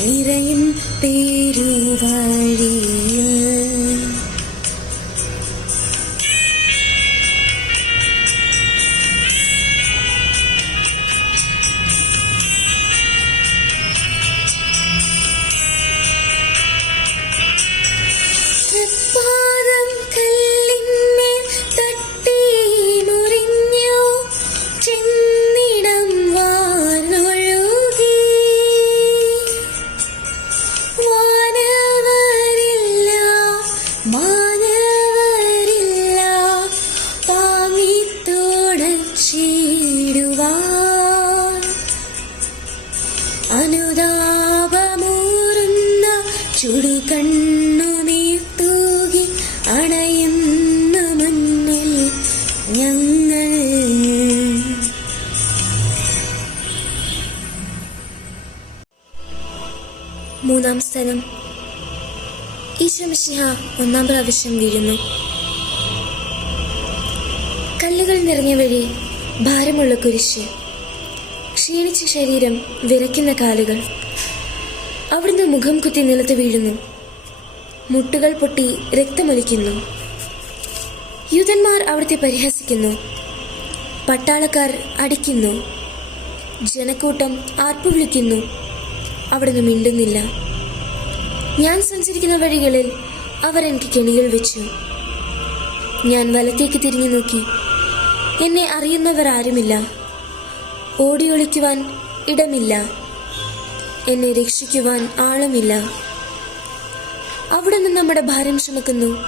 നിറയും പേരുവഴിയിൽ. പാദം കല്ലിന്മേൽ തട്ടി മുറിഞ്ഞു ചെന്നിടം വാർന്നൊഴുകി. വാനവരില്ല മാനവരില്ല താങ്ങിത്തോടച്ചിടുവാൻ. അനുതാപമൂറുന്ന ചുടുകണ്ണുനീർ തൂകി അണയുന്ന മുന്നിൽ ഞങ്ങൾ. മൂന്നാം സ്ഥലം. ഈശോ മിശിഹ ഒന്നാം പ്രാവശ്യം വീഴുന്നു. കല്ലുകൾ നിറഞ്ഞ വഴി, ഭാരമുള്ള കുരിശ്, ക്ഷീണിച്ച ശരീരം, വിറയ്ക്കുന്ന കാലുകൾ. അവിടുന്ന് മുഖം കുത്തി നിലത്ത് വീഴുന്നു. മുട്ടുകൾ പൊട്ടി രക്തമൊലിക്കുന്നു. യൂതന്മാർ അവിടുത്തെ പരിഹസിക്കുന്നു. പട്ടാളക്കാർ അടിക്കുന്നു. ജനക്കൂട്ടം ആർപ്പു വിളിക്കുന്നു. അവിടുന്ന് മിണ്ടുന്നില്ല. ഞാൻ സഞ്ചരിക്കുന്ന വഴികളിൽ അവർ എനിക്ക് കെണികൾ വെച്ചു. ഞാൻ വലത്തേക്ക് തിരിഞ്ഞു നോക്കി. എന്നെ അറിയുന്നവർ ആരുമില്ല. ഓടി ഒളിക്കുവാൻ ഇടമില്ല. എന്നെ രക്ഷിക്കുവാൻ ആളുമില്ല. അവിടുന്ന് നമ്മുടെ ഭാരം ചുമക്കുന്നു.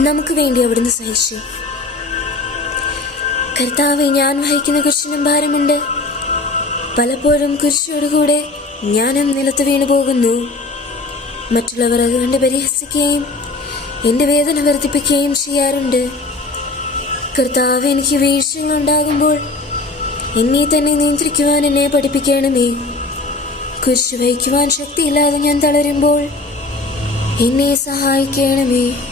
നമുക്ക് വേണ്ടി അവിടുന്ന് സഹിച്ചു. കർത്താവെ, ഞാൻ വഹിക്കുന്ന കുരിശിനും ഭാരമുണ്ട്. പലപ്പോഴും കുരിശോടുകൂടെ ഞാനും നിലത്ത് വീണു പോകുന്നു. മറ്റുള്ളവർ അതുകൊണ്ട് പരിഹസിക്കുകയും എൻ്റെ വേദന വർദ്ധിപ്പിക്കുകയും ചെയ്യാറുണ്ട്. കർത്താവ്, എനിക്ക് വീഴ്ചകൾ ഉണ്ടാകുമ്പോൾ എന്നെ തന്നെ നിയന്ത്രിക്കുവാൻ എന്നെ പഠിപ്പിക്കണമേ. കുരിശ് വഹിക്കുവാൻ ശക്തിയില്ലാതെ ഞാൻ തളരുമ്പോൾ എന്നെ സഹായിക്കണമേ.